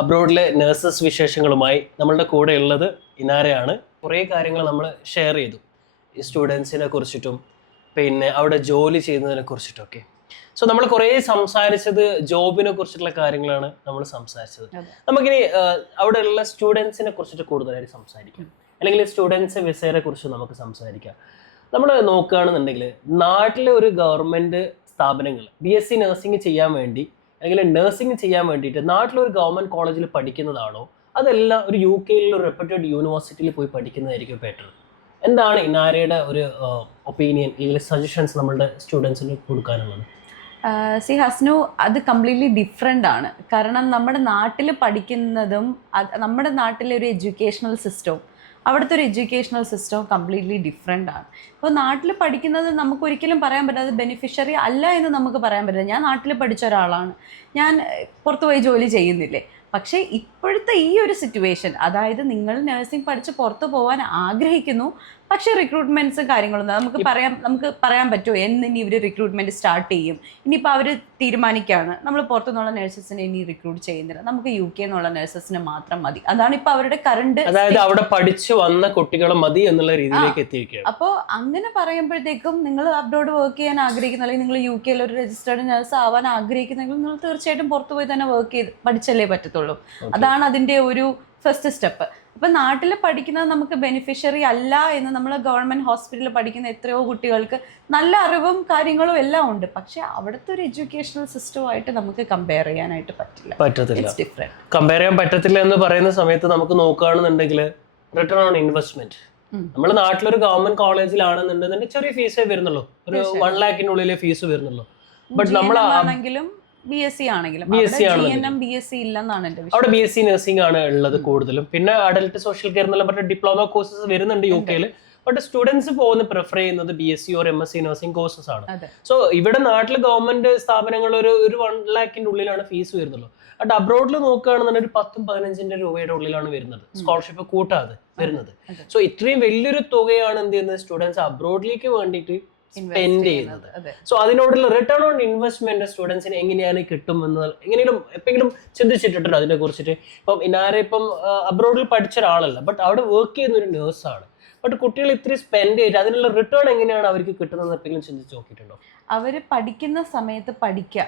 അബ്രോഡിലെ nurses വിശേഷങ്ങളുമായി നമ്മളുടെ കൂടെ ഉള്ളത് ഇനാരയാണ്. കുറേ കാര്യങ്ങൾ നമ്മൾ ഷെയർ ചെയ്തു, ഈ സ്റ്റുഡൻസിനെ കുറിച്ചിട്ടും പിന്നെ അവിടെ ജോലി ചെയ്യുന്നതിനെ കുറിച്ചിട്ടൊക്കെ. സോ നമ്മൾ കുറേ സംസാരിച്ചത് ജോബിനെ കുറിച്ചിട്ടുള്ള കാര്യങ്ങളാണ് നമ്മൾ സംസാരിച്ചത്. നമുക്കിനി അവിടെയുള്ള സ്റ്റുഡൻസിനെ കുറിച്ചിട്ട് കൂടുതലായിട്ട് സംസാരിക്കാം, അല്ലെങ്കിൽ സ്റ്റുഡൻസ് വിസയെ കുറിച്ച് നമുക്ക് സംസാരിക്കാം. നമ്മൾ നോക്കുകയാണെന്നുണ്ടെങ്കിൽ നാട്ടിലെ ഒരു ഗവൺമെൻറ് സ്ഥാപനങ്ങൾ BSc നഴ്സിംഗ് ചെയ്യാൻ വേണ്ടി അല്ലെങ്കിൽ നഴ്സിംഗ് ചെയ്യാൻ വേണ്ടിയിട്ട് നാട്ടിലൊരു ഗവൺമെൻറ് കോളേജിൽ പഠിക്കുന്നതാണോ അതല്ല ഒരു UK ഒരു റെപ്യൂട്ടഡ് യൂണിവേഴ്സിറ്റിയിൽ പോയി പഠിക്കുന്നതായിരിക്കും ബെറ്റർ? എന്താണ് ഇനാരയുടെ ഒരു ഒപ്പീനിയൻ അല്ലെങ്കിൽ സജഷൻസ് നമ്മളുടെ സ്റ്റുഡൻസിന് കൊടുക്കാനുള്ളത്? ഹസ്നു, അത് കംപ്ലീറ്റ്ലി ഡിഫറെൻ്റ് ആണ്. കാരണം നമ്മുടെ നാട്ടിൽ പഠിക്കുന്നതും നമ്മുടെ നാട്ടിലെ ഒരു എഡ്യൂക്കേഷണൽ സിസ്റ്റവും അവിടുത്തെ ഒരു എഡ്യൂക്കേഷണൽ സിസ്റ്റവും കംപ്ലീറ്റ്ലി ഡിഫറെൻ്റ് ആണ്. ഇപ്പോൾ നാട്ടിൽ പഠിക്കുന്നത് നമുക്ക് ഒരിക്കലും പറയാൻ പറ്റാതെ ബെനിഫിഷ്യറി അല്ല എന്ന് നമുക്ക് പറയാൻ പറ്റില്ല. ഞാൻ നാട്ടിൽ പഠിച്ച ഒരാളാണ്, ഞാൻ പുറത്തു പോയി ജോലി ചെയ്യുന്നില്ലേ. പക്ഷേ ഇപ്പോഴത്തെ ഈ ഒരു സിറ്റുവേഷൻ, അതായത് നിങ്ങൾ നഴ്സിംഗ് പഠിച്ച് പുറത്ത് പോകാൻ ആഗ്രഹിക്കുന്നു, പക്ഷേ റിക്രൂട്ട്മെൻറ്റ്സും കാര്യങ്ങളൊന്നും നമുക്ക് പറയാൻ പറ്റുമോ ഇനി ഇവർ റിക്രൂട്ട്മെൻറ്റ് സ്റ്റാർട്ട് ചെയ്യും. ഇനിയിപ്പോൾ അവർ തീരുമാനിക്കുകയാണ് നമ്മൾ പുറത്തുനിന്നുള്ള നഴ്സസിനെ ഇനി റിക്രൂട്ട് ചെയ്യുന്നില്ല, നമുക്ക് UK എന്നുള്ള നഴ്സസിനെ മാത്രം മതി. അതാണ് ഇപ്പോൾ അവരുടെ കറണ്ട്, അതായത് അവിടെ പഠിച്ചു വന്ന കുട്ടികളെ മതി എന്നുള്ള രീതിയിലേക്ക് എത്തിയിരിക്കുകയാണ്. അപ്പോൾ അങ്ങനെ പറയുമ്പോഴത്തേക്കും നിങ്ങൾ അബ്രോഡ് വർക്ക് ചെയ്യാൻ ആഗ്രഹിക്കുന്ന, അല്ലെങ്കിൽ നിങ്ങൾ UK ഒരു രജിസ്റ്റേർഡ് നഴ്സ് ആവാൻ ആഗ്രഹിക്കുന്നെങ്കിൽ നിങ്ങൾ തീർച്ചയായിട്ടും പുറത്തു പോയി തന്നെ വർക്ക് ചെയ്ത് പഠിച്ചല്ലേ പറ്റത്തുള്ളൂ. അതാണ് അതിൻ്റെ ഒരു ഫസ്റ്റ് സ്റ്റെപ്പ്. അപ്പം നാട്ടിൽ പഠിക്കുന്നത് നമുക്ക് ബെനിഫിഷ്യറി അല്ല എന്ന് നമ്മൾ ഗവൺമെൻറ് ഹോസ്പിറ്റലിൽ പഠിക്കുന്ന എത്രയോ കുട്ടികൾക്ക് നല്ല അറിവും കാര്യങ്ങളും എല്ലാം ഉണ്ട്. പക്ഷെ അവിടുത്തെ ഒരു എഡ്യൂക്കേഷണൽ സിസ്റ്റവുമായിട്ട് നമുക്ക് കമ്പയർ ചെയ്യാനായിട്ട് പറ്റത്തില്ല. കമ്പയർ ചെയ്യാൻ പറ്റത്തില്ല എന്ന് പറയുന്ന സമയത്ത് നമുക്ക് നോക്കുകയാണെന്നുണ്ടെങ്കിൽ റിട്ടേൺ ഓൺ ഇൻവെസ്റ്റ്മെന്റ്, നമ്മുടെ നാട്ടിലൊരു ഗവൺമെന്റ് കോളേജിലാണെന്നുണ്ടെങ്കിൽ ചെറിയ ഫീസേ വരുന്നുള്ളൂ, ഒരു 1 lakhനുള്ളിലെ ഫീസ് വരുന്നുള്ളൂ. ബട്ട് നമ്മളാണെങ്കിലും BSc ആണെങ്കിലും BSc ഇല്ലെന്നാണ് എൻ്റെ വിശ്വാസം. അവിടെ BSc നഴ്സിംഗ് ആണ് ഉള്ളത് കൂടുതലും. പിന്നെ അഡൽട്ട് സോഷ്യൽ കെയർ എന്നുള്ള പറഞ്ഞ ഡിപ്ലോമ കോഴ്സസ് വരുന്നുണ്ട് UK. ബട്ട് സ്റ്റുഡൻസ് പ്രിഫർ ചെയ്യുന്നത് BSc or MSc nursing courses ആണ്. സോ ഇവിടെ നാട്ടിൽ ഗവൺമെന്റ് സ്ഥാപനങ്ങൾ ഒരു 1 lakhന്റെ ഉള്ളിലാണ് ഫീസ് വരുന്നുള്ളൂ. ബട്ട് അബ്രോഡിൽ നോക്കുകയാണെന്നുണ്ടെങ്കിൽ ഒരു 10-15 രൂപയുടെ ഉള്ളിലാണ് വരുന്നത്, സ്കോളർഷിപ്പ് കൂട്ടാതെ വരുന്നത്. സോ ഇത്രയും വലിയൊരു തുകയാണ് എന്ത് ചെയ്യുന്നത് സ്റ്റുഡൻസ് അബ്രോഡിലേക്ക് വേണ്ടിയിട്ട് സ്പെൻഡ് ചെയ്യുന്നത്. സോ അതിനോടുള്ള റിട്ടേൺ ഓൺ ഇൻവെസ്റ്റ്മെന്റ് സ്റ്റുഡൻസിന് എങ്ങനെയാണ് കിട്ടുമെന്ന് എപ്പോഴെങ്കിലും ചിന്തിച്ചിട്ടുണ്ടോ അതിനെ കുറിച്ചിട്ട്? ഇപ്പം ഇനാര അബ്രോഡിൽ പഠിച്ച ഒരാളല്ല, ബട്ട് അവിടെ വർക്ക് ചെയ്യുന്ന ഒരു നേഴ്സാണ്. ബട്ട് കുട്ടികൾ ഇത്രയും സ്പെൻഡ് ചെയ്തിട്ട് അതിനുള്ള റിട്ടേൺ എങ്ങനെയാണ് അവർക്ക് കിട്ടുന്നത് എപ്പോഴെങ്കിലും ചിന്തിച്ച് നോക്കിയിട്ടുണ്ടോ? അവർ പഠിക്കുന്ന സമയത്ത് പഠിക്കുക,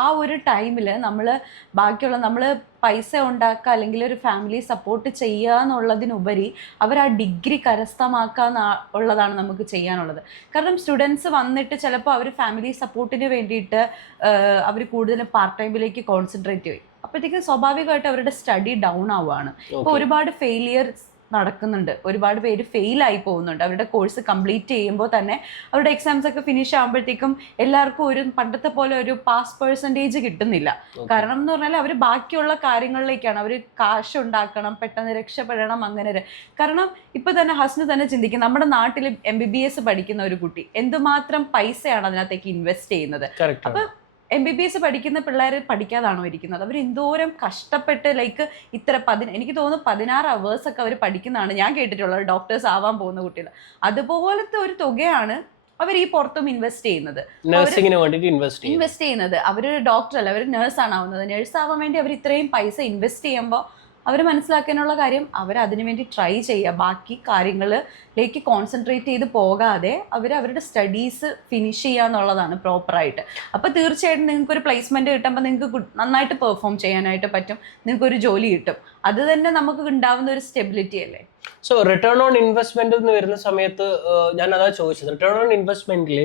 ആ ഒരു ടൈമിൽ നമ്മൾ പൈസ ഉണ്ടാക്കുക അല്ലെങ്കിൽ ഒരു ഫാമിലി സപ്പോർട്ട് ചെയ്യുക എന്നുള്ളതിനുപരി അവർ ആ ഡിഗ്രി കരസ്ഥമാക്കുക ഉള്ളതാണ് നമുക്ക് ചെയ്യാനുള്ളത്. കാരണം സ്റ്റുഡൻസ് വന്നിട്ട് ചിലപ്പോൾ അവർ ഫാമിലി സപ്പോർട്ടിന് വേണ്ടിയിട്ട് അവർ കൂടുതലും പാർട്ട് ടൈമിലേക്ക് കോൺസെൻട്രേറ്റ് ചെയ്യും. അപ്പോഴത്തേക്കും സ്വാഭാവികമായിട്ട് അവരുടെ സ്റ്റഡി ഡൗൺ ആവുകയാണ്. ഇപ്പോൾ ഒരുപാട് ഫെയിലിയർസ് നടക്കുന്നുണ്ട്, ഒരുപാട് പേര് ഫെയിലായി പോകുന്നുണ്ട്. അവരുടെ കോഴ്സ് കംപ്ലീറ്റ് ചെയ്യുമ്പോൾ തന്നെ അവരുടെ എക്സാംസ് ഒക്കെ ഫിനിഷ് ആകുമ്പോഴത്തേക്കും എല്ലാവർക്കും ഒരു പണ്ടത്തെ പോലെ ഒരു പാസ് പെർസെൻറ്റേജ് കിട്ടുന്നില്ല. കാരണം എന്ന് പറഞ്ഞാൽ അവർ ബാക്കിയുള്ള കാര്യങ്ങളിലേക്കാണ്, അവർ കാശ് ഉണ്ടാക്കണം, പെട്ടെന്ന് രക്ഷപ്പെടണം, അങ്ങനെ. കാരണം ഇപ്പം തന്നെ ഹസ്ന് തന്നെ ചിന്തിക്കും, നമ്മുടെ നാട്ടിൽ MBBS പഠിക്കുന്ന ഒരു കുട്ടി എന്തുമാത്രം പൈസയാണ് അതിനകത്തേക്ക് ഇൻവെസ്റ്റ് ചെയ്യുന്നത്. അപ്പം MBBS പഠിക്കുന്ന പിള്ളേർ പഠിക്കാതാണോ ഇരിക്കുന്നത്? അവർ എന്തോരം കഷ്ടപ്പെട്ട് എനിക്ക് തോന്നുന്നു 16 hours ഒക്കെ അവർ പഠിക്കുന്നതാണ് ഞാൻ കേട്ടിട്ടുള്ളത്, ഡോക്ടേഴ്സ് ആവാൻ പോകുന്ന കുട്ടികൾ. അതുപോലത്തെ ഒരു തുകയാണ് അവർ ഈ പുറത്തും ഇൻവെസ്റ്റ് ചെയ്യുന്നത്. അവരൊരു ഡോക്ടർ അല്ല, അവർ നേഴ്സാണ് ആവുന്നത്. നേഴ്സ് ആവാൻ വേണ്ടി അവർ ഇത്രയും പൈസ ഇൻവെസ്റ്റ് ചെയ്യുമ്പോൾ അവർ മനസ്സിലാക്കാനുള്ള കാര്യം അവർ അതിനുവേണ്ടി ട്രൈ ചെയ്യുക, ബാക്കി കാര്യങ്ങളിലേക്ക് കോൺസെൻട്രേറ്റ് ചെയ്ത് പോകാതെ അവരുടെ സ്റ്റഡീസ് ഫിനിഷ് ചെയ്യുക എന്നുള്ളതാണ് പ്രോപ്പറായിട്ട്. അപ്പോൾ തീർച്ചയായിട്ടും നിങ്ങൾക്കൊരു പ്ലേസ്മെൻറ്റ് കിട്ടുമ്പോൾ നിങ്ങൾക്ക് നന്നായിട്ട് പെർഫോം ചെയ്യാനായിട്ട് പറ്റും, നിങ്ങൾക്കൊരു ജോലി കിട്ടും. അത് തന്നെ നമുക്ക് ഉണ്ടാവുന്ന ഒരു സ്റ്റെബിലിറ്റി അല്ലേ. സോ റിട്ടേൺ ഓൺ ഇൻവെസ്റ്റ്മെന്റ് എന്ന് വരുന്ന സമയത്ത് ഞാൻ അതാ ചോദിച്ചത്, റിട്ടേൺ ഓൺ ഇൻവെസ്റ്റ്മെന്റിൽ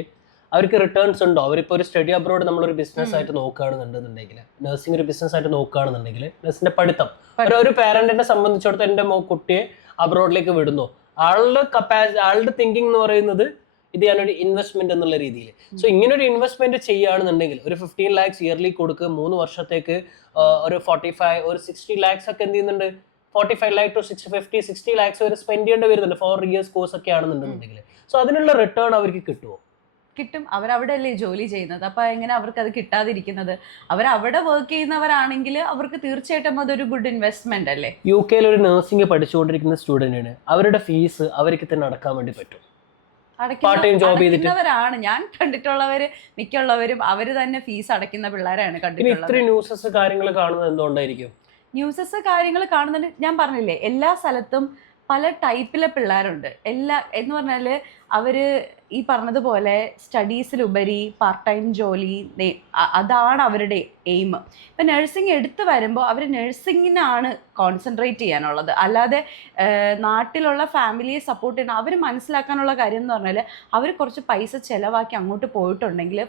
അവർക്ക് റിട്ടേൺസ് ഉണ്ടോ? അവരിപ്പോൾ ഒരു സ്റ്റഡി അബ്രോഡ് നമ്മളൊരു ബിസിനസ് ആയിട്ട് നോക്കുകയാണെന്നുണ്ടെങ്കിൽ, നഴ്സിംഗ് ഒരു ബിസിനസ് ആയിട്ട് നോക്കുകയാണെന്നുണ്ടെങ്കിൽ, നഴ്സിന്റെ പഠിത്തം ഒരു പാരന്റിനെ സംബന്ധിച്ചിടത്തോളം എൻ്റെ കുട്ടിയെ അബ്രോഡിലേക്ക് വിടുന്നു, ആളുടെ തിങ്കിങ് എന്ന് പറയുന്നത് ഇത് ഞാനൊരു ഇൻവെസ്റ്റ്മെന്റ് എന്നുള്ള രീതിയിൽ. സോ ഇങ്ങനെ ഒരു ഇൻവെസ്റ്റ്മെന്റ് ചെയ്യുകയാണെന്നുണ്ടെങ്കിൽ ഒരു 15 lakhs ഇയർലി കൊടുക്കുക, 3 വർഷത്തേക്ക് ഒരു 45 ഒരു 60 lakhs ഒക്കെ എന്ത് ചെയ്യുന്നുണ്ട്, 45 lakh to 60 lakhs വരെ സ്പെൻഡ് ചെയ്യേണ്ടി വരുന്നുണ്ട് 4 years കോഴ്സ് ഒക്കെ ആണെന്നുണ്ടെങ്കിൽ. സോ അതിനുള്ള റിട്ടേൺ അവർക്ക് കിട്ടുമോ? കിട്ടും. അവരവിടെ അല്ലേ ജോലി ചെയ്യുന്നത്, അപ്പോൾ എങ്ങനെ അവർക്ക് അത് കിട്ടാതിരിക്കുന്നത്? അവരവിടെ വർക്ക് ചെയ്യുന്നവരാണെങ്കിൽ അവർക്ക് തീർച്ചയായിട്ടും അതൊരു ഗുഡ് ഇൻവെസ്റ്റ്മെന്റ് അല്ലേ. UK ഒരു നഴ്സിംഗ് പഠിച്ചുകൊണ്ടിരിക്കുന്ന സ്റ്റുഡന്റിന് അവരുടെ ഫീസ് അവർക്ക് തന്നെ അടക്കാൻ വേണ്ടി പറ്റും? അടയ്ക്കുന്നവരാണ് ഞാൻ കണ്ടിട്ടുള്ളവര്, മിക്കുള്ളവരും അവര് തന്നെ ഫീസ് അടയ്ക്കുന്ന പിള്ളേരാണ് കണ്ടിട്ടുള്ളത്. ഇത്രയും ന്യൂസസ് കാര്യങ്ങൾ കാണുന്നത് എന്തുകൊണ്ടായിരിക്കും? ന്യൂസസ് കാര്യങ്ങൾ കാണുന്നുണ്ട്. ഞാൻ പറഞ്ഞില്ലേ, എല്ലാ സ്ഥലത്തും പല ടൈപ്പിലെ പിള്ളേരുണ്ട്. എന്ന് പറഞ്ഞാൽ അവർ ഈ പറഞ്ഞതുപോലെ സ്റ്റഡീസിലുപരി പാർട്ട് ടൈം ജോലി, അതാണ് അവരുടെ എയിം. ഇപ്പം നഴ്സിംഗ് എടുത്ത് വരുമ്പോൾ അവർ നഴ്സിങ്ങിനാണ് കോൺസെൻട്രേറ്റ് ചെയ്യാനുള്ളത്. അല്ലാതെ നാട്ടിലുള്ള ഫാമിലിയെ സപ്പോർട്ട് ചെയ്യണം. അവർ മനസ്സിലാക്കാനുള്ള കാര്യം എന്ന് പറഞ്ഞാൽ അവർ കുറച്ച് പൈസ ചിലവാക്കി അങ്ങോട്ട് പോയിട്ടുണ്ടെങ്കിൽ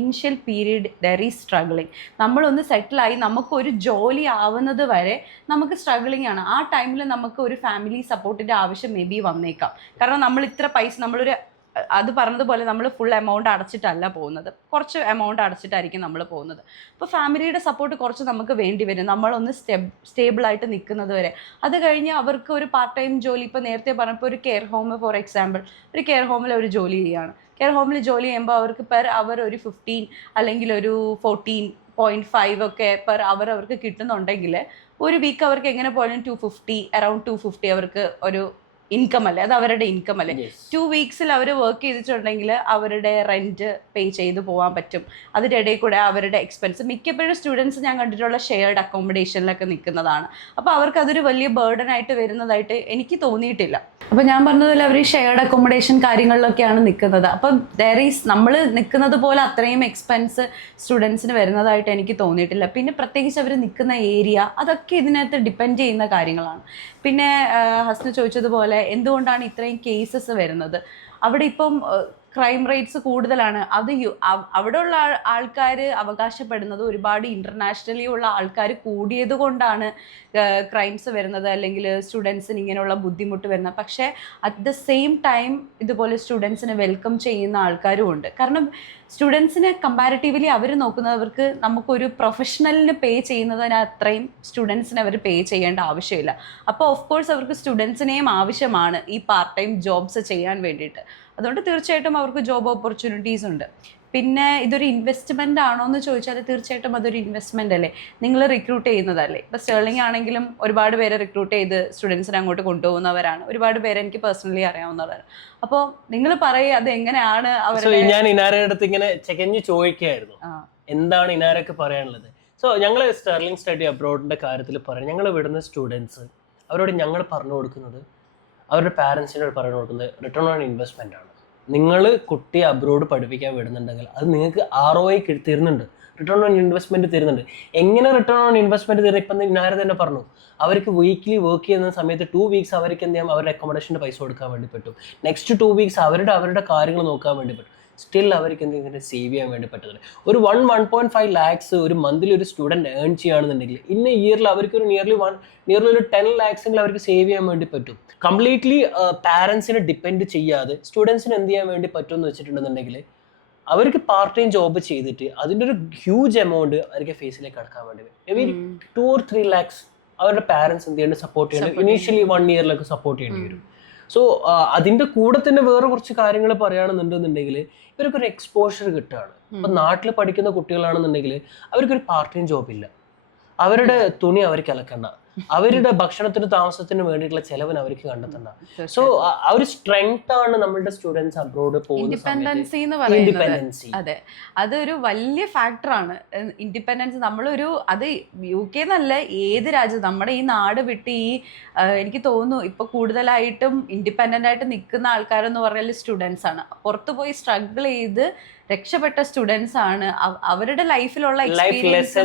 initial period there is struggling. നമ്മളൊന്ന് സെറ്റിലായി നമുക്കൊരു ജോലി ആവുന്നത് വരെ നമുക്ക് സ്ട്രഗ്ലിംഗ് ആണ്. ആ ടൈമിൽ നമുക്ക് ഒരു ഫാമിലി സപ്പോർട്ടിൻ്റെ ആവശ്യം മേ ബി വന്നേക്കാം. കാരണം നമ്മൾ ഇത്ര പൈസ നമ്മളൊരു അത് പറഞ്ഞതുപോലെ നമ്മൾ ഫുൾ എമൗണ്ട് അടച്ചിട്ടല്ല പോകുന്നത്, കുറച്ച് എമൗണ്ട് അടച്ചിട്ടായിരിക്കും നമ്മൾ പോകുന്നത്. അപ്പോൾ ഫാമിലിയുടെ സപ്പോർട്ട് കുറച്ച് നമുക്ക് വേണ്ടി വരും, നമ്മളൊന്ന് സ്റ്റേബിളായിട്ട് നിൽക്കുന്നത് വരെ. അത് കഴിഞ്ഞ് അവർക്ക് ഒരു പാർട്ട് ടൈം ജോലി, ഇപ്പോൾ നേരത്തെ പറഞ്ഞപ്പോൾ ഒരു കെയർ ഹോം ഫോർ എക്സാമ്പിൾ, ഒരു കെയർ ഹോമിൽ അവർ ജോലി ചെയ്യുകയാണ്. കെയർ ഹോമിൽ ജോലി ചെയ്യുമ്പോൾ അവർക്ക് പെർ അവർ ഒരു 15 അല്ലെങ്കിൽ ഒരു 14.5 ഒക്കെ പെർ അവർ അവർക്ക് കിട്ടുന്നുണ്ടെങ്കിൽ ഒരു വീക്ക് അവർക്ക് എങ്ങനെ പോയാലും 250 അറൗണ്ട് 250 അവർക്ക് ഒരു ഇൻകം അല്ലേ, അത് അവരുടെ ഇൻകം അല്ലേ. 2 വീക്സിൽ അവർ വർക്ക് ചെയ്തിട്ടുണ്ടെങ്കിൽ അവരുടെ റെൻറ്റ് പേ ചെയ്ത് പോകാൻ പറ്റും. അതിൻ്റെ ഇടയിൽ കൂടെ അവരുടെ എക്സ്പെൻസ്, മിക്കപ്പോഴും സ്റ്റുഡൻസ് ഞാൻ കണ്ടിട്ടുള്ള ഷെയർഡ് അക്കോമഡേഷനിലൊക്കെ നിൽക്കുന്നതാണ്. അപ്പോൾ അവർക്ക് അതൊരു വലിയ ബേർഡൻ ആയിട്ട് വരുന്നതായിട്ട് എനിക്ക് തോന്നിയിട്ടില്ല. അപ്പോൾ ഞാൻ പറഞ്ഞതുപോലെ അവർ ഷെയർഡ് അക്കോമഡേഷൻ കാര്യങ്ങളിലൊക്കെയാണ് നിൽക്കുന്നത്. അപ്പം നമ്മൾ നിൽക്കുന്നത് പോലെ അത്രയും എക്സ്പെൻസ് സ്റ്റുഡൻസിന് വരുന്നതായിട്ട് എനിക്ക് തോന്നിയിട്ടില്ല. പിന്നെ പ്രത്യേകിച്ച് അവർ നിൽക്കുന്ന ഏരിയ, അതൊക്കെ ഇതിനകത്ത് ഡിപ്പെൻഡ് ചെയ്യുന്ന കാര്യങ്ങളാണ്. പിന്നെ ഹസ്ന ചോദിച്ചതുപോലെ എന്തുകൊണ്ടാണ് ഇത്രയും കേസസ് വരുന്നത്, അവിടെ ഇപ്പം ക്രൈം റേറ്റ്സ് കൂടുതലാണ്. അത് അവിടെയുള്ള ആൾക്കാർ അവകാശപ്പെടുന്നത് ഒരുപാട് ഇൻ്റർനാഷണലി ഉള്ള ആൾക്കാർ കൂടിയത് കൊണ്ടാണ് ക്രൈംസ് വരുന്നത്, അല്ലെങ്കിൽ സ്റ്റുഡൻസിന് ഇങ്ങനെയുള്ള ബുദ്ധിമുട്ട് വരുന്നത്. പക്ഷേ അറ്റ് ദ സെയിം ടൈം ഇതുപോലെ സ്റ്റുഡൻസിനെ വെൽക്കം ചെയ്യുന്ന ആൾക്കാരും ഉണ്ട്. കാരണം സ്റ്റുഡൻസിന് കമ്പാരിറ്റീവ്ലി അവർ നോക്കുന്നത്, അവർക്ക് നമുക്കൊരു പ്രൊഫഷണലിന് പേ ചെയ്യുന്നതിന് അത്രയും സ്റ്റുഡൻസിന് അവർ പേ ചെയ്യേണ്ട ആവശ്യമില്ല. അപ്പോൾ ഓഫ് കോഴ്സ് അവർക്ക് സ്റ്റുഡൻസിനെയും ആവശ്യമാണ് ഈ പാർട്ട് ടൈം ജോബ്സ് ചെയ്യാൻ വേണ്ടിയിട്ട്. അതുകൊണ്ട് തീർച്ചയായിട്ടും അവർക്ക് ജോബ് ഓപ്പർച്യൂണിറ്റീസ് ഉണ്ട്. പിന്നെ ഇതൊരു ഇൻവെസ്റ്റ്മെൻ്റ് ആണോ എന്ന് ചോദിച്ചാൽ തീർച്ചയായിട്ടും അതൊരു ഇൻവെസ്റ്റ്മെൻ്റ് അല്ലേ. നിങ്ങൾ റിക്രൂട്ട് ചെയ്യുന്നതല്ലേ. ഇപ്പോൾ സ്റ്റേർലിംഗ് ആണെങ്കിലും ഒരുപാട് പേരെ റിക്രൂട്ട് ചെയ്ത് സ്റ്റുഡൻസിനെ അങ്ങോട്ട് കൊണ്ടുപോകുന്നവരാണ്. ഒരുപാട് പേരെ എനിക്ക് പേഴ്സണലി അറിയാവുന്നവരാണ്. അപ്പോൾ നിങ്ങൾ പറയുക അത് എങ്ങനെയാണ് അവർ. ഞാൻ ഇനാരയുടെ അടുത്ത് ഇങ്ങനെ ചെകഞ്ഞ് ചോദിക്കുകയായിരുന്നു എന്താണ് ഇനാരൊക്കെ പറയാനുള്ളത്. സോ ഞങ്ങൾ സ്റ്റേർലിംഗ് സ്റ്റഡി അബ്രോഡിൻ്റെ കാര്യത്തിൽ പറയാം, ഞങ്ങൾ വിടുന്ന സ്റ്റുഡൻസ് അവരോട് ഞങ്ങൾ പറഞ്ഞു കൊടുക്കുന്നത്, അവരുടെ പാരൻസിനോട് പറഞ്ഞു കൊടുക്കുന്നത് റിട്ടേൺ ഓൺ ഇൻവെസ്റ്റ്മെൻ്റ് ആണ്. നിങ്ങൾ കുട്ടിയെ അബ്രോഡ് പഠിപ്പിക്കാൻ വിടുന്നുണ്ടെങ്കിൽ അത് നിങ്ങൾക്ക് ROI തരുന്നുണ്ട്, റിട്ടേൺ ഓൺ ഇൻവെസ്റ്റ്മെൻറ്റ് തരുന്നുണ്ട്. എങ്ങനെ റിട്ടേൺ ഓൺ ഇൻവെസ്റ്റ്മെൻറ്റ് തരുന്നത്? ഇപ്പം ഇന്നാരെ തന്നെ പറഞ്ഞു, അവർക്ക് വീക്ക്ലി വർക്ക് ചെയ്യുന്ന സമയത്ത് 2 വീക്സ് അവർക്ക് എന്ത് ചെയ്യാം, അവരുടെ അക്കോമഡേഷൻ്റെ പൈസ കൊടുക്കാൻ വേണ്ടി പറ്റും. നെക്സ്റ്റ് 2 വീക്സ് അവരുടെ കാര്യങ്ങൾ നോക്കാൻ വേണ്ടി പറ്റും. സ്റ്റിൽ അവർക്ക് എന്തെങ്കിലും സേവ് ചെയ്യാൻ വേണ്ടി പറ്റുന്നത്. ഒരു 1.5 lakhs ഒരു മന്ത്ലി ഒരു സ്റ്റുഡൻറ്റ് ഏൺ ചെയ്യുകയാണെന്നുണ്ടെങ്കിൽ ഇന്ന ഇയറിൽ അവർക്ക് ഒരു നിയർലി ഒരു 10 lakhs അവർക്ക് സേവ് ചെയ്യാൻ വേണ്ടി പറ്റും. കംപ്ലീറ്റ്ലി പാരൻസിനെ ഡിപ്പെൻഡ് ചെയ്യാതെ സ്റ്റുഡൻസിന് എന്ത് ചെയ്യാൻ വേണ്ടി പറ്റുമെന്ന് വെച്ചിട്ടുണ്ടെന്നുണ്ടെങ്കിൽ അവർക്ക് പാർട്ട് ടൈം ജോബ് ചെയ്തിട്ട് അതിൻ്റെ ഒരു ഹ്യൂജ് എമൗണ്ട് അവർക്ക് ഫേസിലേക്ക് അടക്കാൻ വേണ്ടി വരും. മേ ബി 2 or 3 lakhs അവരുടെ പാരൻസ് എന്ത് ചെയ്യേണ്ടത്, സപ്പോർട്ട് ചെയ്യേണ്ടത്. ഇനീഷ്യലി 1 yearലൊക്കെ സപ്പോർട്ട് ചെയ്യേണ്ടി വരും. സോ അതിൻ്റെ കൂടെ തന്നെ വേറെ കുറച്ച് കാര്യങ്ങൾ പറയുകയാണെന്നുണ്ടെന്നുണ്ടെങ്കിൽ ഇവർക്കൊരു എക്സ്പോഷർ കിട്ടുകയാണ്. ഇപ്പം നാട്ടിൽ പഠിക്കുന്ന കുട്ടികളാണെന്നുണ്ടെങ്കിൽ അവർക്കൊരു പാർട്ട് ടൈം ജോബ് ഇല്ല, അവരുടെ തുണി അവർക്ക് അലക്കണ്ട, അവരുടെ ഭക്ഷണത്തിന് താമസത്തിന് വേണ്ടിയിട്ടുള്ള ചെലവിന് അവർക്ക് കണ്ടെത്തണ്ട. സോ ആ ഒരു സ്ട്രെങ്ത് ആണ് നമ്മളുടെ സ്റ്റുഡൻസ് അബ്രോഡ് പോകുന്ന ഇൻഡിപെൻഡൻസി എന്ന് പറയുന്നത്. അതെ, അതൊരു വലിയ ഫാക്ടറാണ് ഇൻഡിപെൻഡൻസ്. അത് UK എന്നല്ല, ഏത് രാജ്യം, നമ്മുടെ ഈ നാട് വിട്ട് എനിക്ക് തോന്നുന്നു ഇപ്പൊ കൂടുതലായിട്ടും ഇൻഡിപെൻഡന്റ് ആയിട്ട് നിൽക്കുന്ന ആൾക്കാരെന്ന് പറഞ്ഞാൽ സ്റ്റുഡൻസ് ആണ്. പുറത്തു പോയി സ്ട്രഗിൾ ചെയ്ത് രക്ഷപ്പെട്ട സ്റ്റുഡൻസ് ആണ്. അവരുടെ ലൈഫിലുള്ള എക്സ്പീരിയൻസ്.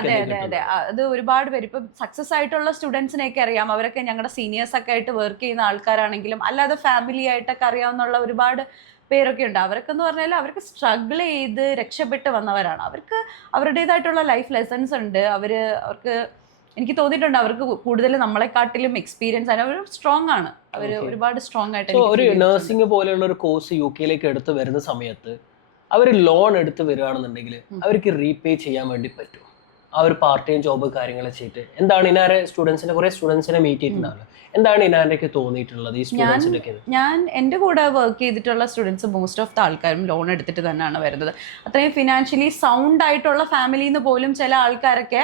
അതെ അതെ അതെ, അത് ഒരുപാട് പേര് ഇപ്പം സക്സസ് ആയിട്ടുള്ള സ്റ്റുഡൻസിനെയൊക്കെ അറിയാം. അവരൊക്കെ ഞങ്ങളുടെ സീനിയേഴ്സ് ഒക്കെ ആയിട്ട് വർക്ക് ചെയ്യുന്ന ആൾക്കാരാണെങ്കിലും അല്ലാതെ ഫാമിലി ആയിട്ടൊക്കെ അറിയാവുന്ന ഒരുപാട് പേരൊക്കെ ഉണ്ട്. അവരൊക്കെ എന്ന് പറഞ്ഞാൽ അവർക്ക് സ്ട്രഗിൾ ചെയ്ത് രക്ഷപ്പെട്ട് വന്നവരാണ്. അവർക്ക് അവരുടേതായിട്ടുള്ള ലൈഫ് ലെസൺസ് ഉണ്ട്. അവർക്ക് എനിക്ക് തോന്നിയിട്ടുണ്ട് അവർക്ക് കൂടുതൽ നമ്മളെക്കാട്ടിലും എക്സ്പീരിയൻസ് ആണ്. അവർ സ്ട്രോങ് ആണ്, അവർ ഒരുപാട് സ്ട്രോങ് ആയിട്ട്. ഒരു നഴ്സിംഗ് പോലെയുള്ള ഒരു കോഴ്സ് UK എടുത്ത് വരുന്ന സമയത്ത് അവർ ലോൺ എടുത്ത് വരികയാണെന്നുണ്ടെങ്കിൽ അവർക്ക് റീപേ ചെയ്യാൻ വേണ്ടി പറ്റും. ആ ഒരു പാർട്ട് ടൈം ജോബ് കാര്യങ്ങൾ ചെയ്തിട്ട് എന്താണ് ഇനാരെ കുറേ സ്റ്റുഡൻസിനെ മീറ്റ് ചെയ്തിട്ടുണ്ടാവില്ല. എന്താണ് ഇനാരൊക്കെ തോന്നിയിട്ടുള്ളത് ഈ സ്റ്റുഡൻസിനൊക്കെ? ഞാൻ എൻ്റെ കൂടെ വർക്ക് ചെയ്തിട്ടുള്ള സ്റ്റുഡൻസ് മോസ്റ്റ് ഓഫ് ദ ആൾക്കാരും ലോൺ എടുത്തിട്ട് തന്നെയാണ് വരുന്നത്. അത്രയും ഫിനാൻഷ്യലി സൗണ്ട് ആയിട്ടുള്ള ഫാമിലിയിൽ നിന്ന് പോലും ചില ആൾക്കാരൊക്കെ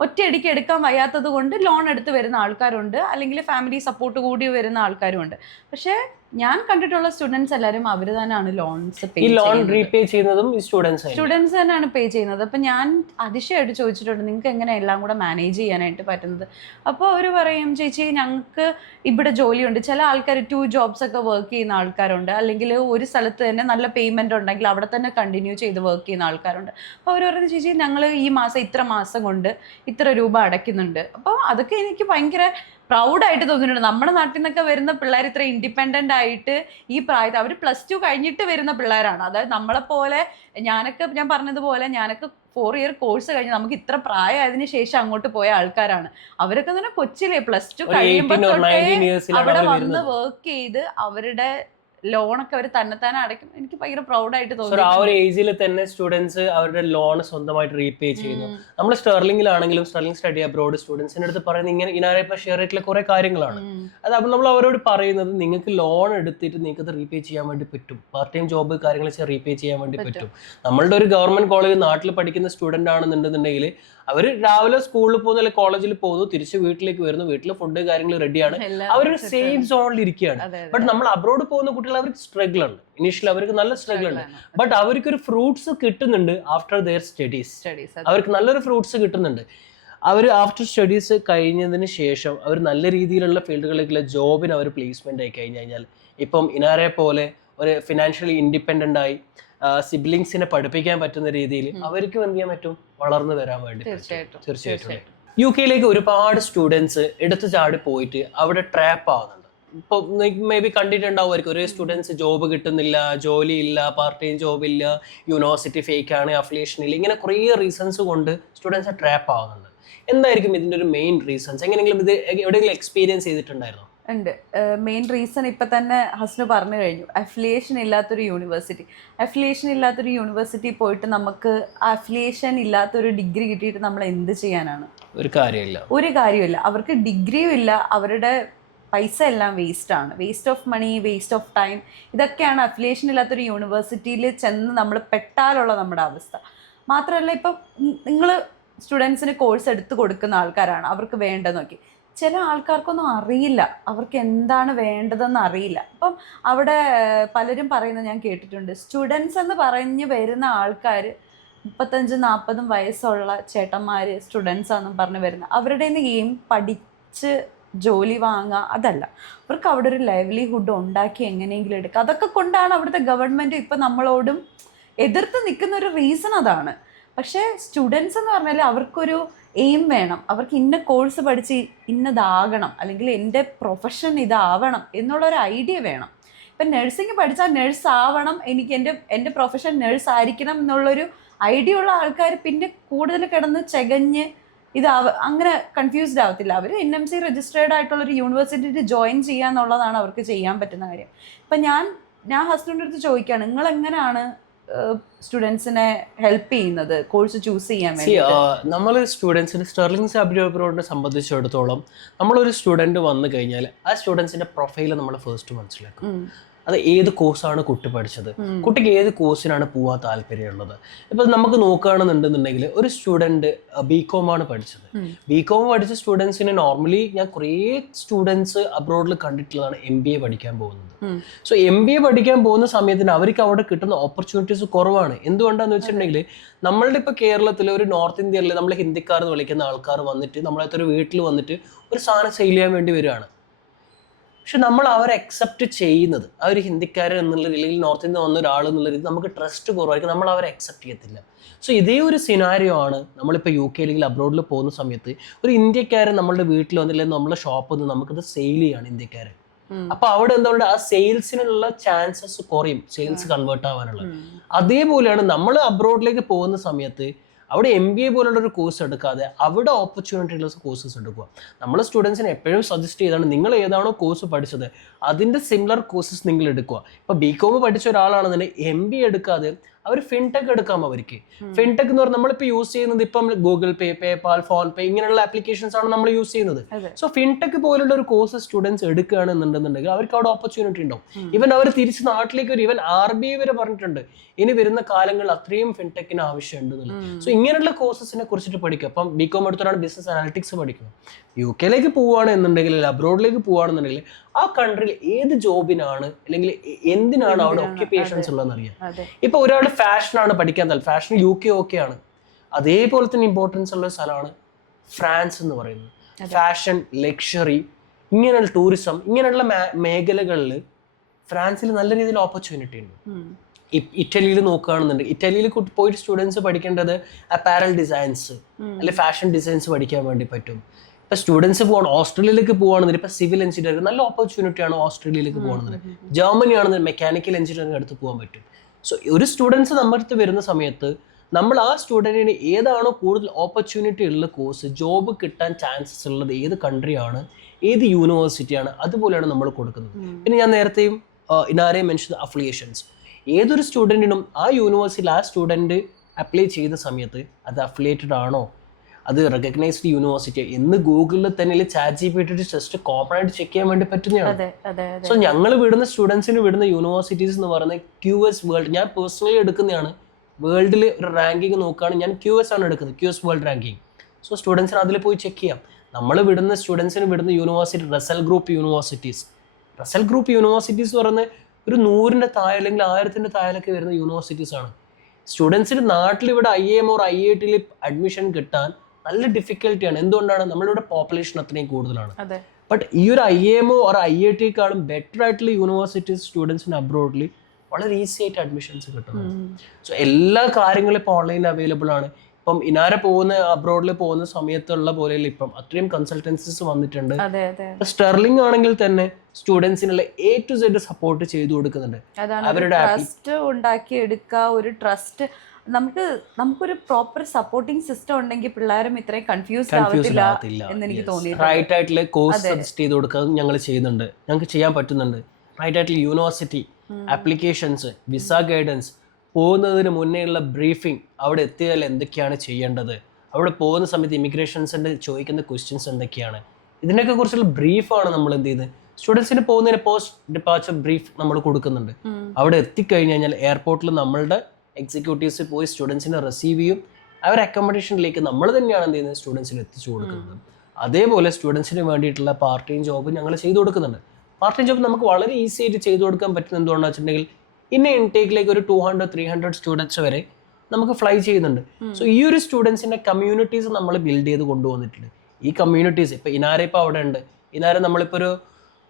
ഒറ്റയടിക്ക് എടുക്കാൻ വയ്യാത്തത് കൊണ്ട് ലോൺ എടുത്ത് വരുന്ന ആൾക്കാരുണ്ട്, അല്ലെങ്കിൽ ഫാമിലി സപ്പോർട്ട് കൂടി വരുന്ന ആൾക്കാരുമുണ്ട്. പക്ഷേ ഞാൻ കണ്ടിട്ടുള്ള സ്റ്റുഡൻസ് എല്ലാവരും അവർ തന്നെയാണ് ലോൺസ് പേ ഈ ലോൺ റീപേ ചെയ്യുന്നതും ഈ സ്റ്റുഡൻസ് തന്നെയാണ് പേ ചെയ്യുന്നത്. അപ്പം ഞാൻ അതിശയമായിട്ട് ചോദിച്ചിട്ടുണ്ട് നിങ്ങൾക്ക് എങ്ങനെ എല്ലാം കൂടെ മാനേജ് ചെയ്യാനായിട്ട് പറ്റുന്നത്. അപ്പോൾ അവർ പറയും ചേച്ചി ഞങ്ങൾക്ക് ഇവിടെ ജോലിയുണ്ട്. ചില ആൾക്കാർ 2 jobs ഒക്കെ വർക്ക് ചെയ്യുന്ന ആൾക്കാരുണ്ട്, അല്ലെങ്കിൽ ഒരു സ്ഥലത്ത് തന്നെ നല്ല പേയ്മെൻറ്റ് ഉണ്ടെങ്കിൽ അവിടെ തന്നെ കണ്ടിന്യൂ ചെയ്ത് വർക്ക് ചെയ്യുന്ന ആൾക്കാരുണ്ട്. അപ്പോൾ അവർ പറയുന്നത് ചേച്ചി ഞങ്ങൾ ഈ മാസം ഇത്ര മാസം കൊണ്ട് ഇത്ര രൂപ അടയ്ക്കുന്നുണ്ട്. അപ്പോൾ അതൊക്കെ എനിക്ക് ഭയങ്കര പ്രൗഡായിട്ട് തോന്നിയിട്ടുണ്ട്. നമ്മുടെ നാട്ടിൽ നിന്നൊക്കെ വരുന്ന പിള്ളേർ ഇത്ര ഇൻഡിപെൻഡൻ്റ് ആയിട്ട് ഈ പ്രായത്തിൽ, അവർ +2 കഴിഞ്ഞിട്ട് വരുന്ന പിള്ളേരാണ്. അതായത് നമ്മളെപ്പോലെ ഞാൻ പറഞ്ഞതുപോലെ ഞാനൊക്കെ 4 year കോഴ്സ് കഴിഞ്ഞ് നമുക്ക് ഇത്ര പ്രായമായതിനു ശേഷം അങ്ങോട്ട് പോയ ആൾക്കാരാണ്. അവരൊക്കെ തന്നെ കൊച്ചിയിലെ +2 കഴിയുമ്പോൾ അവിടെ വന്ന് വർക്ക് ചെയ്ത് അവരുടെ ലോണൊക്കെ അവർ തന്നെത്താനെ അടയ്ക്കും. എനിക്ക് ഭയങ്കര പ്രൗഡായിട്ട് തോന്നി. ആ ഒരു ഏജിൽ തന്നെ സ്റ്റുഡൻസ് അവരുടെ ലോൺ സ്വന്തമായിട്ട് റീപേ ചെയ്യുന്നു. നമ്മൾ സ്റ്റെർലിംഗിലാണെങ്കിലും സ്റ്റെർലിംഗ് സ്റ്റഡി അബ്രോഡ് സ്റ്റുഡൻസിന്റെ അടുത്ത് പറയുന്നത് ഇങ്ങനെ ഇനാരെ ഷെയർ റേറ്റിലെ കുറെ കാര്യങ്ങളാണ്. അത് അപ്പം നമ്മൾ അവരോട് പറയുന്നത് നിങ്ങൾക്ക് ലോൺ എടുത്തിട്ട് നിങ്ങൾക്ക് അത് റീപേ ചെയ്യാൻ വേണ്ടി പറ്റും. പാർട്ട് ടൈം ജോബ് കാര്യങ്ങൾ റീപേ ചെയ്യാൻ വേണ്ടി പറ്റും. നമ്മളുടെ ഒരു ഗവൺമെന്റ് കോളേജ് നാട്ടിൽ പഠിക്കുന്ന സ്റ്റുഡന്റ് ആണെന്നുണ്ടെന്നുണ്ടെങ്കിൽ അവർ രാവിലെ സ്കൂളിൽ പോകുന്നു അല്ലെങ്കിൽ കോളേജിൽ പോകുന്നു, തിരിച്ച് വീട്ടിലേക്ക് വരുന്നു, വീട്ടിൽ ഫുഡ് കാര്യങ്ങൾ റെഡിയാണ്, അവരൊരു സേഫ് സോണിൽ ഇരിക്കുകയാണ്. ബട്ട് നമ്മൾ അബ്രോഡ് പോകുന്ന കുട്ടികൾ അവർക്ക് സ്ട്രഗിൾ ഉണ്ട്. ഇനീഷ്യലി അവർക്ക് നല്ല സ്ട്രഗിൾ ഉണ്ട്. ബട്ട് അവർക്കൊരു ഫ്രൂട്ട്സ് കിട്ടുന്നുണ്ട് ആഫ്റ്റർ ദെയർ സ്റ്റഡീസ്. അവർക്ക് നല്ലൊരു ഫ്രൂട്ട്സ് കിട്ടുന്നുണ്ട്. അവർ ആഫ്റ്റർ സ്റ്റഡീസ് കഴിഞ്ഞതിന് ശേഷം അവർ നല്ല രീതിയിലുള്ള ഫീൽഡുകളിലേക്കുള്ള ജോബിന് അവർ പ്ലേസ്മെന്റ് ആയി കഴിഞ്ഞാൽ ഇപ്പം ഇനാരെ പോലെ ഒരു ഫിനാൻഷ്യലി ഇൻഡിപെൻഡന്റ് ആയി സിബ്ലിങ്സിനെ പഠിപ്പിക്കാൻ പറ്റുന്ന രീതിയിൽ അവർക്ക് എന്ത് ചെയ്യാൻ പറ്റും, വളർന്നു വരാൻ വേണ്ടി. തീർച്ചയായിട്ടും UK ഒരുപാട് സ്റ്റുഡൻസ് എടുത്തു ചാടി പോയിട്ട് അവിടെ ട്രാപ്പ് ആവുന്നുണ്ട്. ഇപ്പൊ മേ ബി കണ്ടിട്ടുണ്ടാവുമായിരിക്കും, ഒരു സ്റ്റുഡൻസ് ജോബ് കിട്ടുന്നില്ല, ജോലി ഇല്ല, പാർട്ട് ടൈം ജോബ് ഇല്ല, യൂണിവേഴ്സിറ്റി ഫേക്ക് ആണ്, അഫിലിയേഷൻ ഇല്ല, ഇങ്ങനെ കുറേ റീസൺസ് കൊണ്ട് സ്റ്റുഡൻസ് ട്രാപ്പ് ആവുന്നുണ്ട്. എന്തായിരിക്കും ഇതിന്റെ ഒരു മെയിൻ റീസൺസ്? എങ്ങനെയെങ്കിലും ഇത് എവിടെയെങ്കിലും എക്സ്പീരിയൻസ് ചെയ്തിട്ടുണ്ടായിരുന്നോ? ഉണ്ട്. മെയിൻ റീസൺ ഇപ്പം തന്നെ ഹസ്നു പറഞ്ഞു കഴിഞ്ഞു. അഫിലിയേഷൻ ഇല്ലാത്തൊരു യൂണിവേഴ്സിറ്റി പോയിട്ട് നമുക്ക് അഫിലിയേഷൻ ഇല്ലാത്തൊരു ഡിഗ്രി കിട്ടിയിട്ട് നമ്മൾ എന്ത് ചെയ്യാനാണ്? ഒരു കാര്യമില്ല. അവർക്ക് ഡിഗ്രിയും ഇല്ല, അവരുടെ പൈസ എല്ലാം വേസ്റ്റാണ്. Waste of money, waste of time. ഇതൊക്കെയാണ് അഫിലിയേഷൻ ഇല്ലാത്തൊരു യൂണിവേഴ്സിറ്റിയിൽ ചെന്ന് നമ്മൾ പെട്ടാലുള്ള നമ്മുടെ അവസ്ഥ. മാത്രമല്ല ഇപ്പം നിങ്ങൾ സ്റ്റുഡൻസിന് കോഴ്സ് എടുത്ത് കൊടുക്കുന്ന ആൾക്കാരാണ്, അവർക്ക് വേണ്ടതെന്ന് നോക്കി. ചില ആൾക്കാർക്കൊന്നും അറിയില്ല, അവർക്ക് എന്താണ് വേണ്ടതെന്ന് അറിയില്ല. അപ്പം അവിടെ പലരും പറയുന്നത് ഞാൻ കേട്ടിട്ടുണ്ട്, സ്റ്റുഡൻസ് എന്ന് പറഞ്ഞ് വരുന്ന ആൾക്കാർ 35-40 വയസ്സുള്ള ചേട്ടന്മാർ സ്റ്റുഡൻസ് ആണെന്നും പറഞ്ഞ് വരുന്ന അവരുടെ എയിം പഠിച്ച് ജോലി വാങ്ങുക അതല്ല. അവർക്ക് അവിടെ ഒരു ലൈവ്ലിഹുഡ് ഉണ്ടാക്കി എങ്ങനെയെങ്കിലും എടുക്കുക. അതൊക്കെ കൊണ്ടാണ് അവിടുത്തെ ഗവൺമെൻറ് ഇപ്പം നമ്മളോടും എതിർത്ത് നിൽക്കുന്ന ഒരു റീസൺ അതാണ്. പക്ഷേ സ്റ്റുഡൻസ് എന്ന് പറഞ്ഞാൽ അവർക്കൊരു എയിം വേണം, അവർക്ക് ഇന്ന കോഴ്സ് പഠിച്ച് ഇന്നതാകണം, അല്ലെങ്കിൽ എൻ്റെ പ്രൊഫഷൻ ഇതാവണം എന്നുള്ളൊരു ഐഡിയ വേണം. ഇപ്പം നഴ്സിംഗ് പഠിച്ചാൽ നഴ്സ് ആവണം, എനിക്ക് എൻ്റെ പ്രൊഫഷൻ നഴ്സ് ആയിരിക്കണം എന്നുള്ളൊരു ഐഡിയ ഉള്ള ആൾക്കാർ പിന്നെ കൂടുതൽ കിടന്ന് ചെകഞ്ഞ് അങ്ങനെ കൺഫ്യൂസ്ഡ് ആവത്തില്ല. അവർ NMC രജിസ്റ്റേർഡ് ആയിട്ടുള്ളൊരു യൂണിവേഴ്സിറ്റിയിൽ ജോയിൻ ചെയ്യുക എന്നുള്ളതാണ് അവർക്ക് ചെയ്യാൻ പറ്റുന്ന കാര്യം. ഇപ്പം ഞാൻ ഹസ്ബൻഡിൻ്റെ അടുത്ത് ചോദിക്കുകയാണ്, നിങ്ങൾ എങ്ങനെയാണ് സ്റ്റുഡൻസിനെ ഹെൽപ്പ് ചെയ്യുന്നത് കോഴ്സ് ചൂസ് ചെയ്യാൻ വേണ്ടി? നമ്മൾ സ്റ്റുഡൻസിന് സ്റ്റെർലിംഗ് അബ്രോഡിനെ സംബന്ധിച്ചിടത്തോളം നമ്മളൊരു സ്റ്റുഡൻറ്റ് വന്നു കഴിഞ്ഞാൽ ആ സ്റ്റുഡൻസിന്റെ പ്രൊഫൈൽ നമ്മൾ ഫസ്റ്റ് മനസ്സിലാക്കും. അത് ഏത് കോഴ്സാണ് കുട്ടി പഠിച്ചത്, കുട്ടിക്ക് ഏത് കോഴ്സിനാണ് പോകാൻ താല്പര്യമുള്ളത്. ഇപ്പം നമുക്ക് നോക്കുകയാണെന്നുണ്ടെന്നുണ്ടെങ്കിൽ ഒരു സ്റ്റുഡൻറ്റ് BCom ആണ് പഠിച്ചത്. BCom പഠിച്ച സ്റ്റുഡൻസിന് നോർമലി ഞാൻ കുറേ സ്റ്റുഡൻസ് അബ്രോഡിൽ കണ്ടിട്ടുള്ളതാണ് MBA പഠിക്കാൻ പോകുന്നത്. സോ MBA പഠിക്കാൻ പോകുന്ന സമയത്തിന് അവർക്ക് അവിടെ കിട്ടുന്ന ഓപ്പർച്യൂണിറ്റീസ് കുറവാണ്. എന്തുകൊണ്ടാന്ന് വെച്ചിട്ടുണ്ടെങ്കിൽ നമ്മളുടെ ഇപ്പോൾ കേരളത്തിൽ ഒരു നോർത്ത് ഇന്ത്യയിൽ നമ്മൾ ഹിന്ദിക്കാർ എന്ന് വിളിക്കുന്ന ആൾക്കാർ വന്നിട്ട് നമ്മളത്തെ ഒരു വീട്ടിൽ വന്നിട്ട് ഒരു സാധനം സെയിൽ ചെയ്യാൻ വേണ്ടി വരികയാണ്. പക്ഷെ നമ്മൾ അവരെ അക്സെപ്റ്റ് ചെയ്യുന്നത് ആ ഒരു ഹിന്ദിക്കാരൻ എന്നുള്ള രീതിയിൽ നോർത്ത് ഇന്ത്യ വന്ന ഒരാൾ എന്നുള്ള രീതിയിൽ നമുക്ക് ട്രസ്റ്റ് കുറവായിരിക്കും, നമ്മൾ അവരെ അക്സെപ്റ്റ് ചെയ്യത്തില്ല. സോ ഇതേ ഒരു സിനാരിയോ ആണ് നമ്മളിപ്പോൾ UK അല്ലെങ്കിൽ അബ്രോഡിൽ പോകുന്ന സമയത്ത് ഒരു ഇന്ത്യക്കാരൻ നമ്മളുടെ വീട്ടിൽ വന്നില്ലെങ്കിൽ നമ്മളെ ഷോപ്പിൽ നിന്ന് നമുക്കത് സെയിൽ ചെയ്യാണ് ഇന്ത്യക്കാരൻ. അപ്പൊ അവിടെ എന്താ പറയുക, ആ സെയിൽസിനുള്ള ചാൻസസ് കുറയും, സെയിൽസ് കൺവേർട്ട് ആവാനുള്ള. അതേപോലെയാണ് നമ്മൾ അബ്രോഡിലേക്ക് പോകുന്ന സമയത്ത് അവിടെ MBA പോലുള്ള ഒരു കോഴ്സ് എടുക്കാതെ അവിടെ ഓപ്പർച്യൂണിറ്റി ഉള്ള കോഴ്സസ് എടുക്കുക. നമ്മൾ സ്റ്റുഡൻസിന് എപ്പോഴും സജസ്റ്റ് ചെയ്താണ് നിങ്ങൾ ഏതാണോ കോഴ്സ് പഠിച്ചത് അതിൻ്റെ സിമിലർ കോഴ്സസ് നിങ്ങൾ എടുക്കുക. ഇപ്പോൾ BCom പഠിച്ച ഒരാളാണെന്നുണ്ടെങ്കിൽ MBA എടുക്കാതെ അവർ ഫിൻടെക് എടുക്കാം. അവർക്ക് ഫിൻടെക് എന്ന് പറഞ്ഞാൽ നമ്മളിപ്പോൾ യൂസ് ചെയ്യുന്നത് ഇപ്പം ഗൂഗിൾ പേ, പേപാൽ, ഫോൺ പേ ഇങ്ങനെയുള്ള ആപ്ലിക്കേഷൻസ് ആണ് നമ്മൾ യൂസ് ചെയ്യുന്നത്. സോ ഫിൻടെക് പോലുള്ള ഒരു കോഴ്സ് സ്റ്റുഡൻസ് എടുക്കുകയാണെന്നുണ്ടെന്നുണ്ടെങ്കിൽ അവർക്ക് അവിടെ ഓപ്പർച്യൂണിറ്റി ഉണ്ടാവും. ഇവൻ അവർ തിരിച്ച് നാട്ടിലേക്ക് ഒരു ഇവൻ RBI വരെ പറഞ്ഞിട്ടുണ്ട് ഇനി വരുന്ന കാലങ്ങളിൽ അത്രയും ഫിൻടെക്കിന് ആവശ്യമുണ്ട് എന്നുള്ളത്. സോ ഇങ്ങനെയുള്ള കോഴ്സസിനെ കുറിച്ചിട്ട് പഠിക്കുക. അപ്പം BCom എടുത്തൊരാണ് ബിസിനസ് അനാലിറ്റിക്സ് പഠിക്കുന്നത്. UK പോവുകയാണെന്നുണ്ടെങ്കിൽ അബ്രോഡിലേക്ക് പോവുകയാണെന്നുണ്ടെങ്കിൽ ആ കൺട്രിയിൽ ഏത് ജോബിനാണ് അല്ലെങ്കിൽ എന്തിനാണ് അവിടെ ഓക്യുപ്പേഷൻസ് ഉള്ളതെന്ന് അറിയാം. ഇപ്പൊ ഒരാൾ ഫാഷനാണ് പഠിക്കാൻ താല്പര്യം, ഫാഷൻ UK ഓക്കെ ആണ്, അതേപോലെ തന്നെ ഇമ്പോർട്ടൻസ് ഉള്ള സ്ഥലമാണ് ഫ്രാൻസ് എന്ന് പറയുന്നത്. ഫാഷൻ, ലക്ഷറി, ഇങ്ങനെയുള്ള ടൂറിസം, ഇങ്ങനെയുള്ള മേഖലകളിൽ ഫ്രാൻസിൽ നല്ല രീതിയിൽ ഓപ്പർച്യൂണിറ്റി ഉണ്ട്. ഇറ്റലിയിൽ നോക്കുകയാണെന്നുണ്ടെങ്കിൽ ഇറ്റലിയിൽ പോയിട്ട് സ്റ്റുഡൻസ് പഠിക്കേണ്ടത് അപ്പാരൽ ഡിസൈൻസ് അല്ലെങ്കിൽ ഫാഷൻ ഡിസൈൻസ് പഠിക്കാൻ വേണ്ടി പറ്റും. ഇപ്പൊ സ്റ്റുഡൻസ് പോകണം ഓസ്ട്രേലിയയിലേക്ക് പോകുകയാണെന്നുണ്ടെങ്കിൽ ഇപ്പൊ സിവിൽ എഞ്ചിനീയറിംഗ് നല്ല ഓപ്പർച്യൂണിറ്റിയാണ് ഓസ്ട്രേലിയയിലേക്ക് പോകുന്നത്. ജർമ്മനി ആണെന്ന് മെക്കാനിക്കൽ എഞ്ചിനീയറിംഗ് അടുത്ത് പോകാൻ പറ്റും. സോ ഒരു സ്റ്റുഡൻസ് നമ്മുടെ അടുത്ത് വരുന്ന സമയത്ത് നമ്മൾ ആ സ്റ്റുഡൻറ്റിന് ഏതാണോ കൂടുതൽ ഓപ്പർച്യൂണിറ്റി ഉള്ള കോഴ്സ്, ജോബ് കിട്ടാൻ ചാൻസസ് ഉള്ളത് ഏത് കൺട്രിയാണ്, ഏത് യൂണിവേഴ്സിറ്റിയാണ്, അതുപോലെയാണ് നമ്മൾ കൊടുക്കുന്നത്. പിന്നെ ഞാൻ നേരത്തെയും ഇനാരെയും മെൻഷൻ അഫിലിയേഷൻസ്. ഏതൊരു സ്റ്റുഡൻറ്റിനും ആ യൂണിവേഴ്സിറ്റിയിൽ ആ സ്റ്റുഡൻറ്റ് അപ്ലൈ ചെയ്ത സമയത്ത് അത് അഫിലിയേറ്റഡ് ആണോ, അത് റെക്കഗ്നൈസ്ഡ് യൂണിവേഴ്സിറ്റി എന്ന് ഗൂഗിളിൽ തന്നെ ChatGPT ജസ്റ്റ് കോമൺ ആയിട്ട് ചെക്ക് ചെയ്യാൻ വേണ്ടി പറ്റുന്നതാണ്. സോ ഞങ്ങൾ വിടുന്ന സ്റ്റുഡൻസിന് വിടുന്ന യൂണിവേഴ്സിറ്റീസ് എന്ന് പറയുന്നത് QS വേൾഡ്, ഞാൻ പേഴ്സണലി എടുക്കുന്നതാണ്. വേൾഡിൽ ഒരു റാങ്കിങ് നോക്കുകയാണെങ്കിൽ ഞാൻ QS ആണ് എടുക്കുന്നത്, QS വേൾഡ് റാങ്കിങ്. സോ സ്റ്റുഡൻസിന് അതിൽ പോയി ചെക്ക് ചെയ്യാം. നമ്മൾ വിടുന്ന സ്റ്റുഡൻസിന് വിടുന്ന university Russell group universities. Russell group universities പറയുന്നത് ഒരു 100ന്റെ താഴെ അല്ലെങ്കിൽ 1000ന്റെ താഴെയൊക്കെ വരുന്ന യൂണിവേഴ്സിറ്റീസ് ആണ്. സ്റ്റുഡൻസിന് നാട്ടിൽ ഇവിടെ IIM or IIT അഡ്മിഷൻ കിട്ടാൻ നല്ല ഡിഫിക്കൽട്ടിയാണ്. എന്തുകൊണ്ടാണ്? നമ്മളിവിടെ പോപ്പുലേഷൻ അത്രയും കൂടുതലാണ്. ബട്ട് ഈ ഒരു IIM or IIT-ക്കാളും ബെറ്റർ ആയിട്ടുള്ള യൂണിവേഴ്സിറ്റീസ് സ്റ്റുഡൻസിന് അബ്രോഡിൽ വളരെ ഈസി ആയിട്ട് അഡ്മിഷൻസ് കിട്ടുന്നുണ്ട്. സോ എല്ലാ കാര്യങ്ങളും ഇപ്പോൾ ഓൺലൈൻ അവൈലബിൾ ആണ്. ഇപ്പം ഇനാരെ പോകുന്ന അബ്രോഡിൽ പോകുന്ന സമയത്തുള്ള പോലെ ഇപ്പം അത്രയും കൺസൾട്ടൻസീസ് വന്നിട്ടുണ്ട്. സ്റ്റെർലിംഗ് ആണെങ്കിൽ തന്നെ സ്റ്റുഡൻസിനുള്ള A to Z സപ്പോർട്ട് ചെയ്തു കൊടുക്കുന്നുണ്ട്. അവരുടെ ട്രസ്റ്റ് ഉണ്ടാക്കിയെടുക്കുക, ഒരു ട്രസ്റ്റ് നമുക്കൊരു പ്രോപ്പർ സപ്പോർട്ടിംഗ് സിസ്റ്റം ഉണ്ടെങ്കിൽ പിള്ളേരും ഇത്രയും കൺഫ്യൂസ്ഡ് ആവത്തില്ല എന്ന് എനിക്ക് തോന്നി. റൈറ്റ് ആയിട്ടുള്ള കോഴ്സ് സജസ്റ്റ് ചെയ്ത് കൊടുക്കുക ഞങ്ങൾ ചെയ്യുന്നുണ്ട്, ഞങ്ങൾക്ക് ചെയ്യാൻ പറ്റുന്നുണ്ട്. റൈറ്റ് ആയിട്ടുള്ള യൂണിവേഴ്സിറ്റി ആപ്ലിക്കേഷൻസ്, വിസ ഗൈഡൻസ്, പോകുന്നതിന് മുന്നേയുള്ള ബ്രീഫിംഗ്, അവിടെ എത്തിയാൽ എന്തൊക്കെയാണ് ചെയ്യേണ്ടത്, അവിടെ പോകുന്ന സമയത്ത് ഇമിഗ്രേഷൻസിൻ്റെ ചോദിക്കുന്ന ക്വസ്റ്റ്യൻസ് എന്തൊക്കെയാണ്, ഇതിനൊക്കെ കുറിച്ചുള്ള ബ്രീഫാണ് നമ്മൾ എന്ത് ചെയ്യുന്നത് സ്റ്റുഡൻസിന് പോകുന്നതിന് പോസ്റ്റ് ഡിപ്പാർച്ചർ ബ്രീഫ് നമ്മൾ കൊടുക്കുന്നുണ്ട്. അവിടെ എത്തിക്കഴിഞ്ഞ് കഴിഞ്ഞാൽ എയർപോർട്ടിൽ നമ്മളുടെ എക്സിക്യൂട്ടീവ്സ് പോയി സ്റ്റുഡൻസിനെ റിസീവ് ചെയ്യും. അവർ അക്കോമഡേഷനിലേക്ക് നമ്മൾ തന്നെയാണ് എന്ത് ചെയ്യുന്നത് സ്റ്റുഡൻസിന് എത്തിച്ചു കൊടുക്കുന്നത്. അതേപോലെ സ്റ്റുഡൻസിന് വേണ്ടിയിട്ടുള്ള പാർട്ട് ടൈം ജോബ് ഞങ്ങൾ ചെയ്തു കൊടുക്കുന്നുണ്ട്. പാർട്ട് ടൈം ജോബ് നമുക്ക് വളരെ ഈസി ആയിട്ട് ചെയ്തു കൊടുക്കാൻ പറ്റുന്ന എന്തുകൊണ്ടാണെന്ന് വെച്ചിട്ടുണ്ടെങ്കിൽ ഇന്ന ഇൻടേക്കിലേക്ക് ഒരു 200-300 സ്റ്റുഡൻസ് വരെ നമുക്ക് ഫ്ലൈ ചെയ്യുന്നുണ്ട്. സോ ഈ ഒരു സ്റ്റുഡൻസിൻ്റെ കമ്മ്യൂണിറ്റീസ് നമ്മൾ ബിൽഡ് ചെയ്ത് കൊണ്ടുവന്നിട്ടുണ്ട്. ഈ കമ്മ്യൂണിറ്റീസ് ഇപ്പോൾ ഇനാരെ ഇപ്പോൾ അവിടെ ഉണ്ട്, ഇനാരെ നമ്മളിപ്പോൾ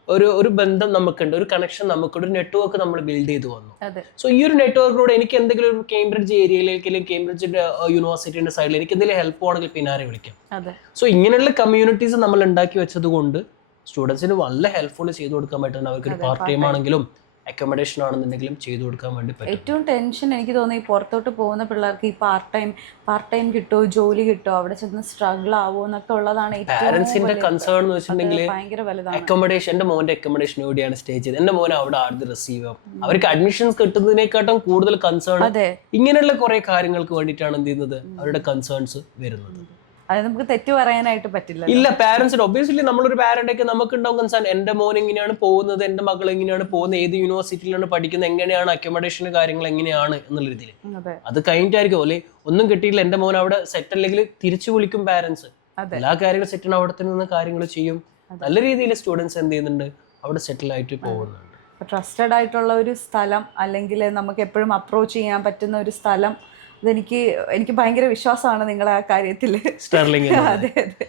ഒരു ബന്ധം നമുക്കുണ്ട്, ഒരു കണക്ഷൻ നമുക്കുണ്ട്, ഒരു നെറ്റ്വർക്ക് നമ്മൾ ബിൽഡ് ചെയ്ത് വന്നു. സോ ഈ ഒരു നെറ്റ്വർക്കിലൂടെ എനിക്ക് എന്തെങ്കിലും ഒരു കേംബ്രിഡ്ജ് ഏരിയയിലേക്ക് അല്ലെങ്കിൽ കേംബ്രിഡ്ജിന്റെ യൂണിവേഴ്സിറ്റിന്റെ സൈഡിൽ എനിക്ക് എന്തെങ്കിലും ഹെൽപ്പ് ആണെങ്കിൽ പിന്നാരെ വിളിക്കാം. സോ ഇങ്ങനെയുള്ള കമ്മ്യൂണിറ്റീസ് നമ്മൾ ഉണ്ടാക്കി വെച്ചത് കൊണ്ട് സ്റ്റുഡൻസിന് നല്ല ഹെൽപ്ഫുൾ ചെയ്തു കൊടുക്കാൻ പറ്റുന്നുണ്ട്. അവർക്ക് പാർട്ട് ടൈം ആണെങ്കിലും അക്കോമഡേഷൻ ആണെന്നുണ്ടെങ്കിലും ചെയ്തു കൊടുക്കാൻ വേണ്ടി പറ്റും. ഏറ്റവും ടെൻഷൻ എനിക്ക് തോന്നി പുറത്തോട്ട് പോകുന്ന പിള്ളേർക്ക് ഈ പാർട്ട് ടൈം കിട്ടുമോ, ജോലി കിട്ടുമോ, അവിടെ ചെന്ന് സ്ട്രഗിൾ ആവോ എന്നൊക്കെ ഉള്ളതാണ് പാരന്റ്സിന്റെ കൺസേൺ എന്ന് വെച്ചിട്ടുണ്ടെങ്കിൽ അക്കോമഡേഷൻ. എന്റെ മോന്റെ അക്കോമഡേഷൻ എവിടെയാണ് സ്റ്റേ ചെയ്ത്, എന്റെ മോനെ അവിടെ ആദ്യം റിസീവ് ആവും. അവർക്ക് അഡ്മിഷൻസ് കിട്ടുന്നതിനെക്കാട്ടും കൂടുതൽ കൺസേൺ ഇങ്ങനെയുള്ള കുറെ കാര്യങ്ങൾക്ക് വേണ്ടിയിട്ടാണ് എന്ത് ചെയ്യുന്നത് അവരുടെ കൺസേൺസ് വരുന്നത്. അത് നമുക്ക് തെറ്റു പറയാനായിട്ട് പറ്റില്ല. ഇല്ല, പാരന്റ്സിന് ഒബ്വിയസ്ലി നമ്മളൊരു പാരന്റ് ഒക്കെ നമുക്ക് ഉണ്ടാവും കൺസേൺ. എന്റെ മോൻ എങ്ങനെയാണ് പോകുന്നത്, എന്റെ മകൾ എങ്ങനെയാണ് പോകുന്നത്, ഏത് യൂണിവേഴ്സിറ്റിയിലാണ് പഠിക്കുന്നത്, എങ്ങനെയാണ് അക്കോമഡേഷന് കാര്യങ്ങൾ എങ്ങനെയാണ് എന്നുള്ള രീതിയിൽ അത് കഴിഞ്ഞിട്ടായിരിക്കും. അല്ലെ ഒന്നും കിട്ടിയില്ല എന്റെ മോൻ അവിടെ സെറ്റ് അല്ലെങ്കിൽ തിരിച്ചു വിളിക്കും പാരന്റ്സ്. എല്ലാ കാര്യങ്ങളും സെറ്റ് ആണ്, അവിടെ നിന്ന് കാര്യങ്ങൾ ചെയ്യും. നല്ല രീതിയിൽ സ്റ്റുഡൻസ് എന്ത് ചെയ്യുന്നുണ്ട് അവിടെ സെറ്റിൽ ആയിട്ട് പോകുന്നുണ്ട്. ട്രസ്റ്റഡ് ആയിട്ടുള്ള ഒരു സ്ഥലം അല്ലെങ്കിൽ നമുക്ക് എപ്പോഴും അപ്രോച്ച് ചെയ്യാൻ പറ്റുന്ന ഒരു സ്ഥലം, എനിക്ക് ഭയങ്കര വിശ്വാസമാണ് നിങ്ങളെ ആ കാര്യത്തിൽ. സ്റ്റെർലിംഗ് അതെ അതെ.